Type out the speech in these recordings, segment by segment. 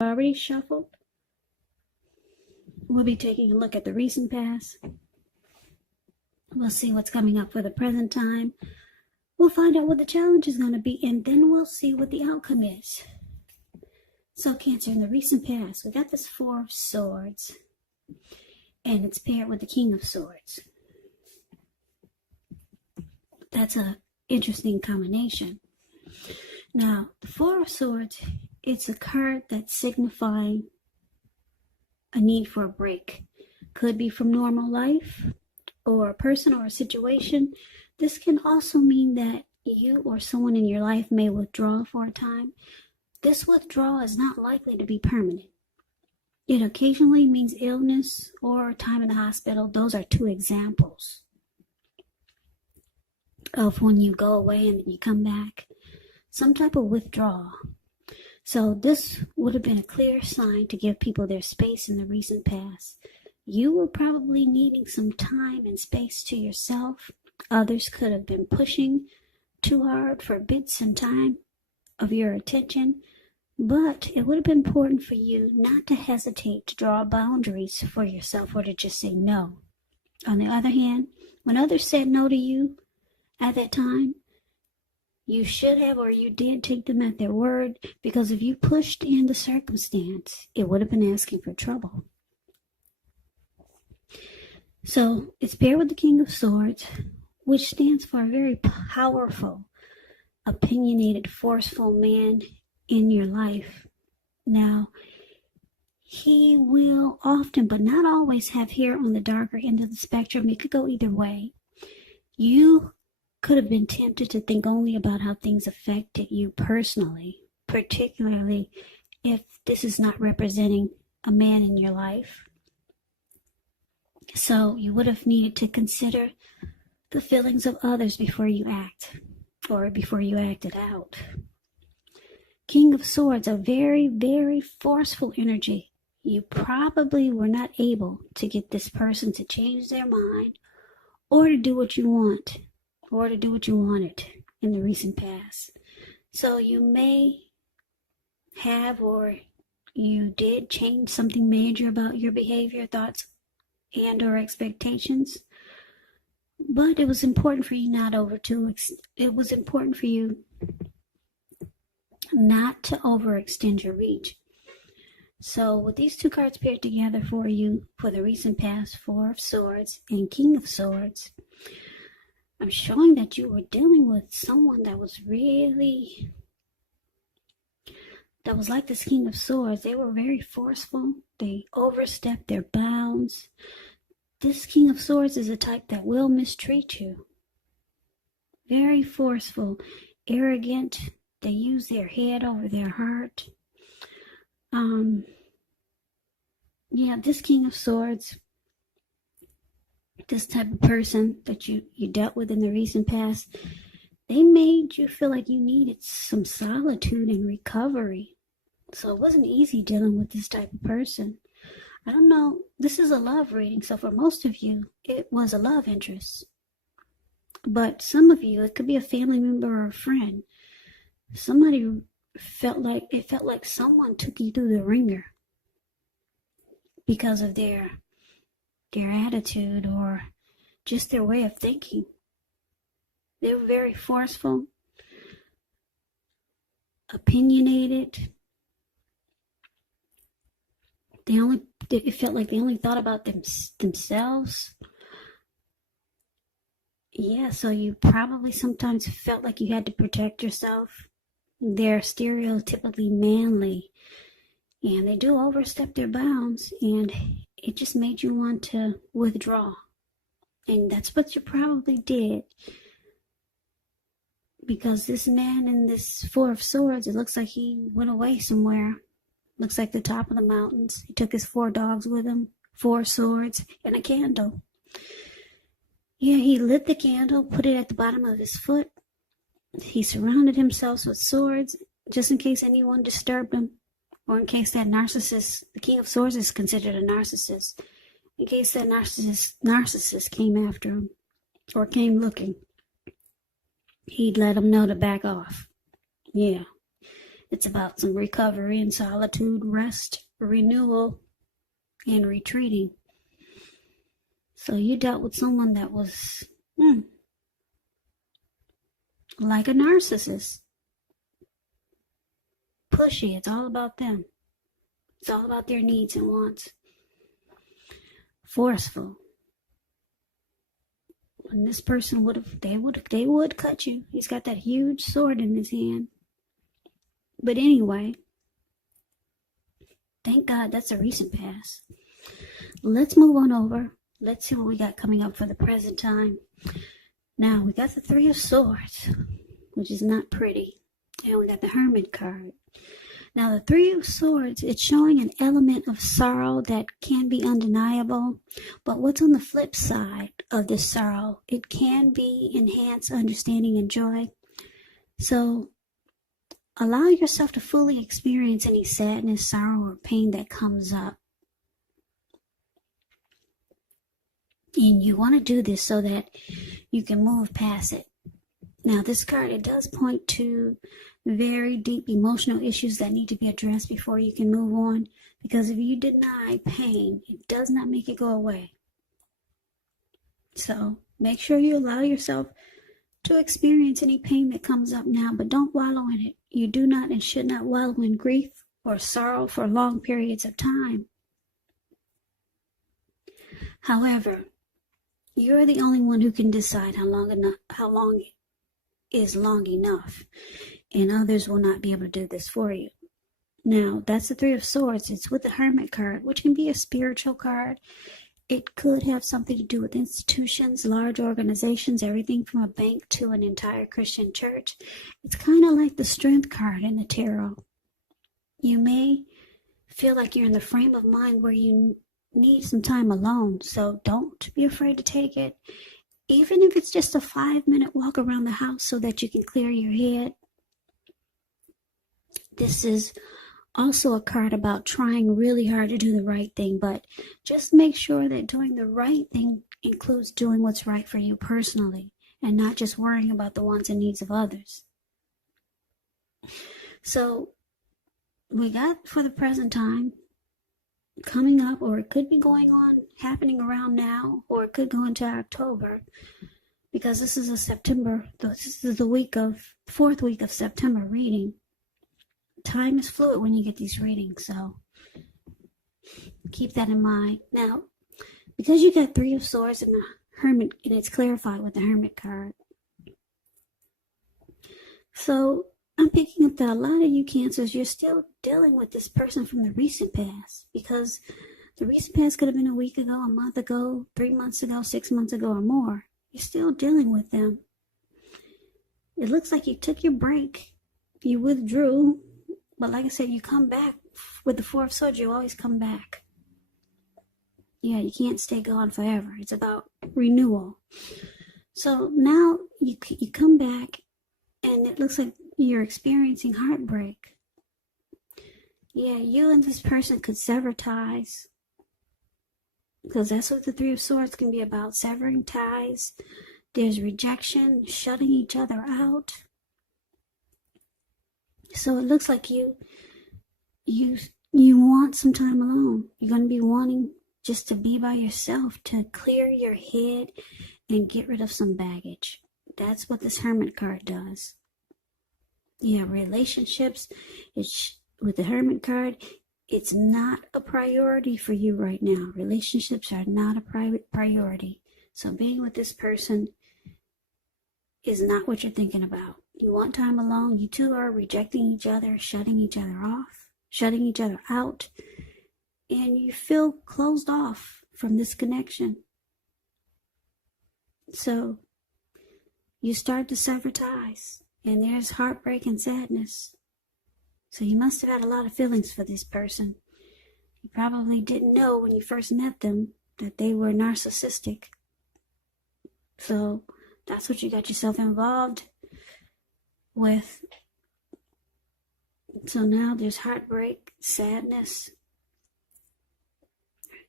already shuffled. We'll be taking a look at the recent past. We'll see what's coming up for the present time. We'll find out what the challenge is going to be, and then we'll see what the outcome is. So Cancer, in the recent past, we got this Four of Swords, and it's paired with the King of Swords. That's an interesting combination. Now, the Four of Swords, it's a card that's signifying a need for a break. Could be from normal life, or a person or a situation. This can also mean that you or someone in your life may withdraw for a time. This withdrawal is not likely to be permanent. It occasionally means illness or time in the hospital. Those are two examples of when you go away and then you come back. Some type of withdrawal. So this would have been a clear sign to give people their space in the recent past. You were probably needing some time and space to yourself. Others could have been pushing too hard for bits and time of your attention. But it would have been important for you not to hesitate to draw boundaries for yourself or to just say no. On the other hand, when others said no to you at that time, you should have or you did take them at their word, because if you pushed in the circumstance, it would have been asking for trouble. So it's paired with the King of Swords, which stands for a very powerful, opinionated, forceful man in your life. Now, he will often, but not always, have hair on the darker end of the spectrum. It could go either way. You could have been tempted to think only about how things affected you personally, particularly if this is not representing a man in your life. So you would have needed to consider the feelings of others before you act, or before you acted out. King of Swords, a very, very forceful energy. You probably were not able to get this person to change their mind or to do what you want, or to do what you wanted in the recent past. So you may have, or you did change something major about your behavior, thoughts, and or expectations. But it was important for you it was important for you not to overextend your reach. So with these two cards paired together for you for the recent past, Four of Swords and King of Swords, I'm showing that you were dealing with someone that was like this King of Swords. They were very forceful. They overstepped their bounds. This King of Swords is a type that will mistreat you. Very forceful, arrogant. They use their head over their heart. This King of Swords, this type of person that you dealt with in the recent past, they made you feel like you needed some solitude and recovery. So it wasn't easy dealing with this type of person. I don't know, this is a love reading, so for most of you, it was a love interest. But some of you, it could be a family member or a friend. Somebody felt like someone took you through the ringer because of their attitude or just their way of thinking. They were very forceful, opinionated. It felt like they only thought about themselves. Yeah, so you probably sometimes felt like you had to protect yourself. They're stereotypically manly, and they do overstep their bounds, and it just made you want to withdraw. And that's what you probably did, because this man in this Four of Swords, it looks like he went away somewhere. Looks like the top of the mountains. He took his 4 dogs with him, 4 swords, and a candle. Yeah, he lit the candle, put it at the bottom of his foot. He surrounded himself with swords, just in case anyone disturbed him, or in case that narcissist, the King of Swords is considered a narcissist, in case that narcissist came after him, or came looking, he'd let him know to back off. Yeah. It's about some recovery and solitude, rest, renewal, and retreating. So you dealt with someone that was like a narcissist. Pushy. It's all about them. It's all about their needs and wants. Forceful. And this person they would cut you. He's got that huge sword in his hand. But anyway, thank God that's a recent past. Let's move on over. Let's see what we got coming up for the present time. Now, we got the Three of Swords, which is not pretty. And we got the Hermit card. Now, the Three of Swords, it's showing an element of sorrow that can be undeniable. But what's on the flip side of this sorrow? It can be enhanced understanding and joy. So, allow yourself to fully experience any sadness, sorrow, or pain that comes up. And you want to do this so that you can move past it. Now, this card, it does point to very deep emotional issues that need to be addressed before you can move on. Because if you deny pain, it does not make it go away. So, make sure you allow yourself to experience any pain that comes up now, but don't wallow in it. You do not and should not wallow in grief or sorrow for long periods of time. However, you're the only one who can decide how long is long enough, and others will not be able to do this for you. Now, that's the Three of Swords. It's with the Hermit card, which can be a spiritual card. It could have something to do with institutions, large organizations, everything from a bank to an entire Christian church. It's kind of like the Strength card in the tarot. You may feel like you're in the frame of mind where you need some time alone, so don't be afraid to take it. Even if it's just a 5-minute walk around the house so that you can clear your head. This is also a card about trying really hard to do the right thing, but just make sure that doing the right thing includes doing what's right for you personally and not just worrying about the wants and needs of others. So we got, for the present time, coming up, or it could be going on, happening around now, or it could go into October, because this is the fourth week of September reading. Time is fluid when you get these readings, so keep that in mind. Now, because you got Three of Swords and the Hermit, and it's clarified with the Hermit card. So I'm picking up that a lot of you Cancers, you're still dealing with this person from the recent past, because the recent past could have been a week ago, a month ago, 3 months ago, 6 months ago, or more. You're still dealing with them. It looks like you took your break. You withdrew. But like I said, you come back. With the Four of Swords, you always come back. Yeah, you can't stay gone forever. It's about renewal. So now you come back, and it looks like you're experiencing heartbreak. Yeah, you and this person could sever ties. Because that's what the Three of Swords can be about, severing ties. There's rejection, shutting each other out. So it looks like you want some time alone. You're going to be wanting just to be by yourself, to clear your head and get rid of some baggage. That's what this Hermit card does. Yeah, relationships, with the Hermit card, it's not a priority for you right now. Relationships are not a priority. So being with this person is not what you're thinking about. You want time alone. You two are rejecting each other, shutting each other off, shutting each other out, and you feel closed off from this connection. So you start to sever ties, and there's heartbreak and sadness. So you must have had a lot of feelings for this person. You probably didn't know when you first met them that they were narcissistic. So that's what you got yourself involved with. So now there's heartbreak, sadness.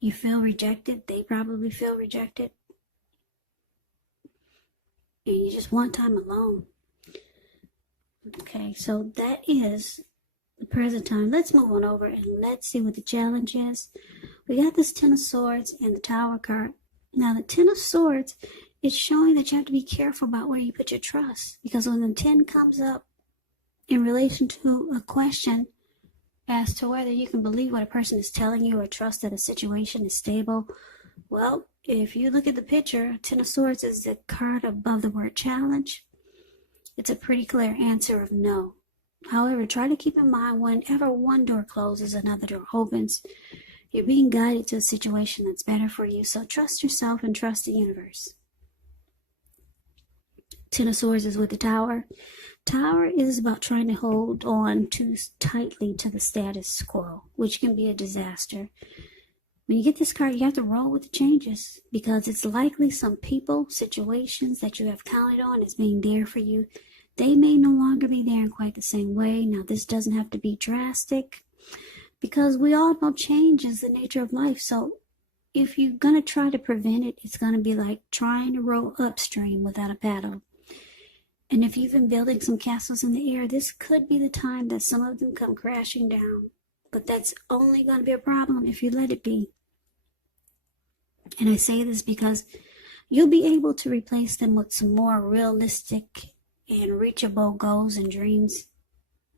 You feel rejected. They probably feel rejected. And you just want time alone. Okay, so that is the present time. Let's move on over and let's see what the challenge is. We got this Ten of Swords and the Tower card. Now, the Ten of Swords is showing that you have to be careful about where you put your trust. Because when the 10 comes up in relation to a question as to whether you can believe what a person is telling you or trust that a situation is stable, well, if you look at the picture, Ten of Swords is the card above the word challenge. It's a pretty clear answer of no. However, try to keep in mind whenever one door closes, another door opens. You're being guided to a situation that's better for you, so trust yourself and trust the universe. Ten of Swords is with the Tower. Tower is about trying to hold on too tightly to the status quo, which can be a disaster. When you get this card, you have to roll with the changes because it's likely some people, situations that you have counted on as being there for you, they may no longer be there in quite the same way. Now, this doesn't have to be drastic because we all know change is the nature of life. So if you're going to try to prevent it, it's going to be like trying to row upstream without a paddle. And if you've been building some castles in the air, this could be the time that some of them come crashing down. But that's only going to be a problem if you let it be. And I say this because you'll be able to replace them with some more realistic and reachable goals and dreams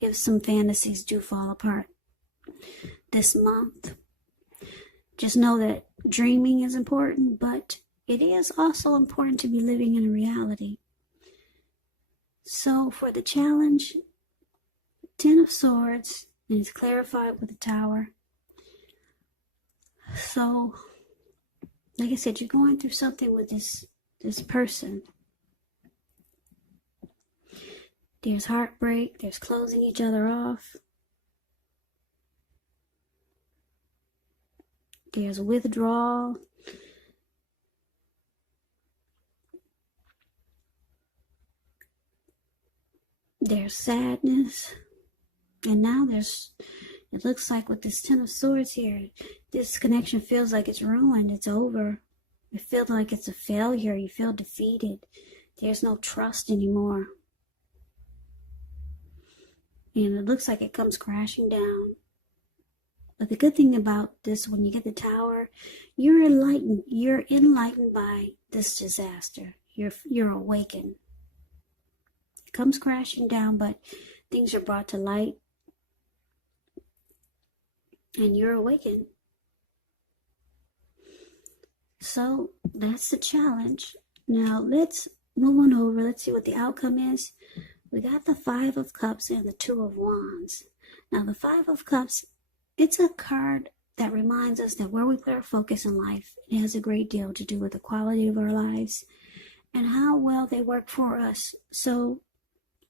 if some fantasies do fall apart this month. Just know that dreaming is important, but it is also important to be living in a reality. So for the challenge, Ten of Swords, and it's clarified with the Tower. So, like I said, you're going through something with this person. There's heartbreak, there's closing each other off. There's withdrawal. There's sadness. And now it looks like with this Ten of Swords here, this connection feels like it's ruined, it's over. It feels like it's a failure, you feel defeated. There's no trust anymore. And it looks like it comes crashing down. But the good thing about this, when you get the Tower, you're enlightened. You're enlightened by this disaster. You're awakened. It comes crashing down, but things are brought to light. And you're awakened. So that's the challenge. Now let's move on over. Let's see what the outcome is. We got the Five of Cups and the Two of Wands. Now the Five of Cups, it's a card that reminds us that where we put our focus in life, it has a great deal to do with the quality of our lives and how well they work for us. So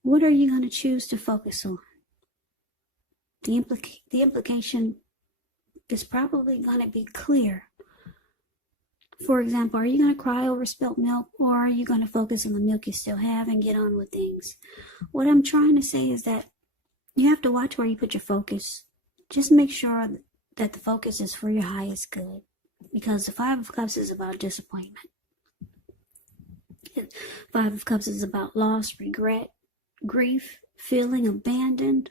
what are you going to choose to focus on? The implication is probably going to be clear. For example, are you going to cry over spilt milk, or are you going to focus on the milk you still have and get on with things? What I'm trying to say is that you have to watch where you put your focus. Just make sure that the focus is for your highest good, because the Five of Cups is about disappointment. Five of Cups is about loss, regret, grief, feeling abandoned,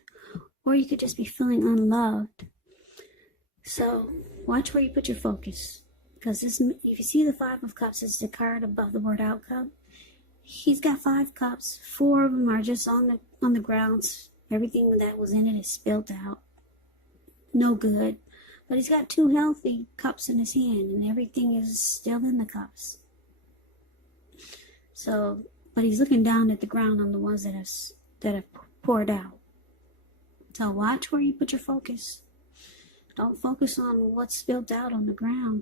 or you could just be feeling unloved. So watch where you put your focus. Because if you see the Five of Cups, it's the card above the word outcome. He's got 5 cups. 4 of them are just on the grounds. Everything that was in it is spilled out. No good. But he's got 2 healthy cups in his hand, and everything is still in the cups. So, but he's looking down at the ground on the ones that have poured out. So watch where you put your focus. Don't focus on what's spilled out on the ground.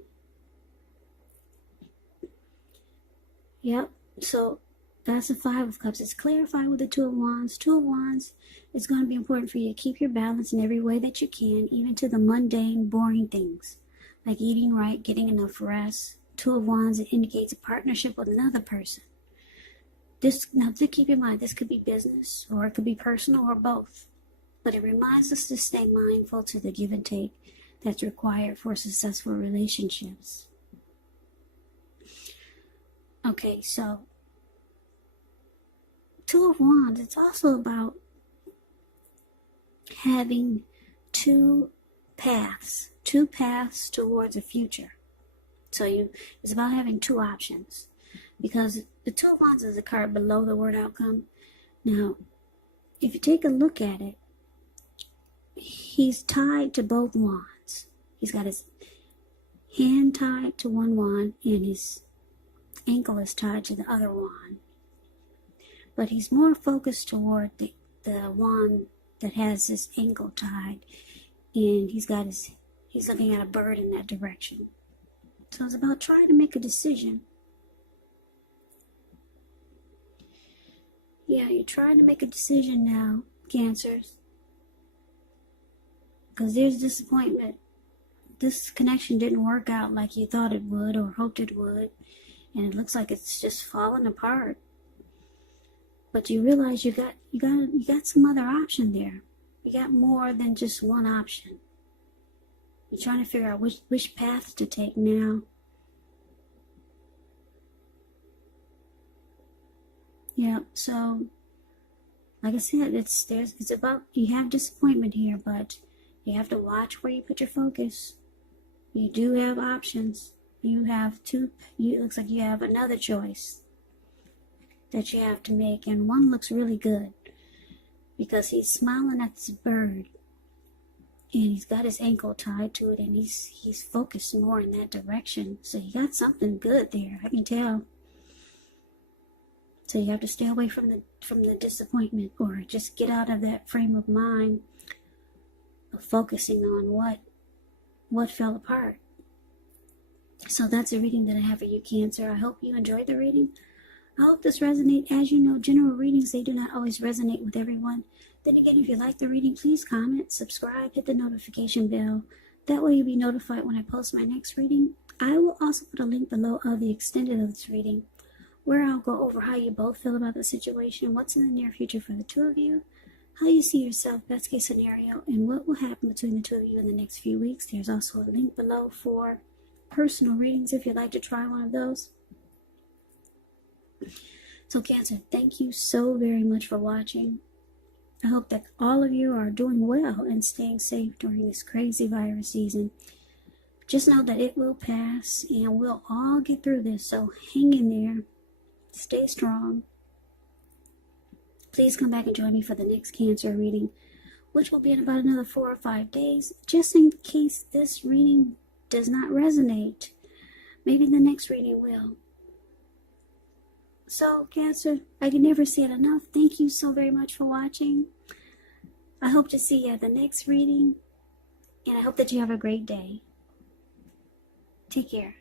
Yep, so that's the Five of Cups. It's clarified with the Two of Wands. Two of Wands is going to be important for you to keep your balance in every way that you can, even to the mundane, boring things, like eating right, getting enough rest. Two of Wands, it indicates a partnership with another person. Now, to keep in mind, this could be business, or it could be personal, or both. But it reminds us to stay mindful to the give and take that's required for successful relationships. Okay, so Two of Wands, it's also about having two paths towards a future. So it's about having two options, because the Two of Wands is a card below the word outcome. Now, if you take a look at it, he's tied to both wands. He's got his hand tied to one wand and his ankle is tied to the other wand. But he's more focused toward the wand that has his ankle tied, and he's looking at a bird in that direction. So it's about trying to make a decision. Yeah, you're trying to make a decision now, Cancers. Because there's disappointment. This connection didn't work out like you thought it would or hoped it would. And it looks like it's just falling apart. But you realize you got some other option there. You got more than just one option. You're trying to figure out which path to take now. Yeah, so like I said, it's about, you have disappointment here, but you have to watch where you put your focus. You do have options. It looks like you have another choice that you have to make, and one looks really good because he's smiling at this bird and he's got his ankle tied to it, and he's focused more in that direction. So you got something good there, I can tell. So you have to stay away from the disappointment, or just get out of that frame of mind of focusing on what fell apart. So that's a reading that I have for you, Cancer. I hope you enjoyed the reading. I hope this resonates. As you know, general readings, they do not always resonate with everyone. Then again, if you like the reading, please comment, subscribe, hit the notification bell. That way you'll be notified when I post my next reading. I will also put a link below of the extended of this reading, where I'll go over how you both feel about the situation, what's in the near future for the two of you, how you see yourself, best case scenario, and what will happen between the two of you in the next few weeks. There's also a link below for personal readings if you'd like to try one of those. So Cancer, thank you so very much for watching. I hope that all of you are doing well and staying safe during this crazy virus season. Just know that it will pass and we'll all get through this, so hang in there. Stay strong. Please come back and join me for the next Cancer reading, which will be in about another 4 or 5 days, just in case this reading does not resonate. Maybe the next reading will. So, Cancer, I can never say it enough. Thank you so very much for watching. I hope to see you at the next reading, and I hope that you have a great day. Take care.